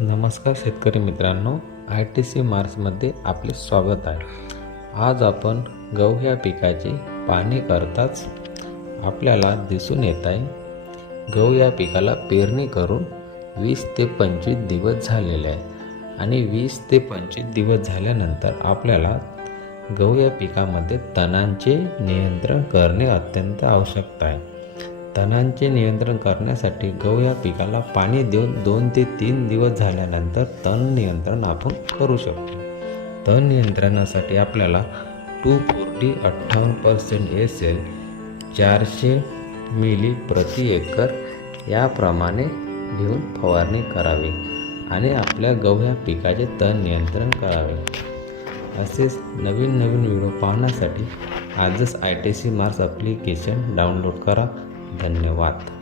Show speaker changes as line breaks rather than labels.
नमस्कार शेतकरी मित्रांनो आय टी सी मार्समध्ये आपले स्वागत आहे. आज आपण गहू या पिकाची पाणी करताच आपल्याला दिसून येत आहे गहू या पिकाला पेरणी करून वीस ते पंचवीस दिवस झालेले आहे. आणि वीस ते पंचवीस दिवस झाल्यानंतर आपल्याला गहू या पिकामध्ये तणांचे नियंत्रण करणे अत्यंत आवश्यक आहे. तणांचे नियंत्रण करण्यासाठी गहू या पिकाला पाणी देऊन दोन ते तीन दिवस झाल्यानंतर तण नियंत्रण आपण करू शकतो. तण नियंत्रणासाठी आपल्याला टू फोर्टी अठ्ठावन्न पर्सेंट एस एल चारशे मिली प्रति एकर याप्रमाणे घेऊन फवारणी करावी आणि आपल्या गहू या पिकाचे तण नियंत्रण करावे. असेच नवीन नवीन व्हिडिओ पाहण्यासाठी आजच I T C Mars application download करा. धन्यवाद.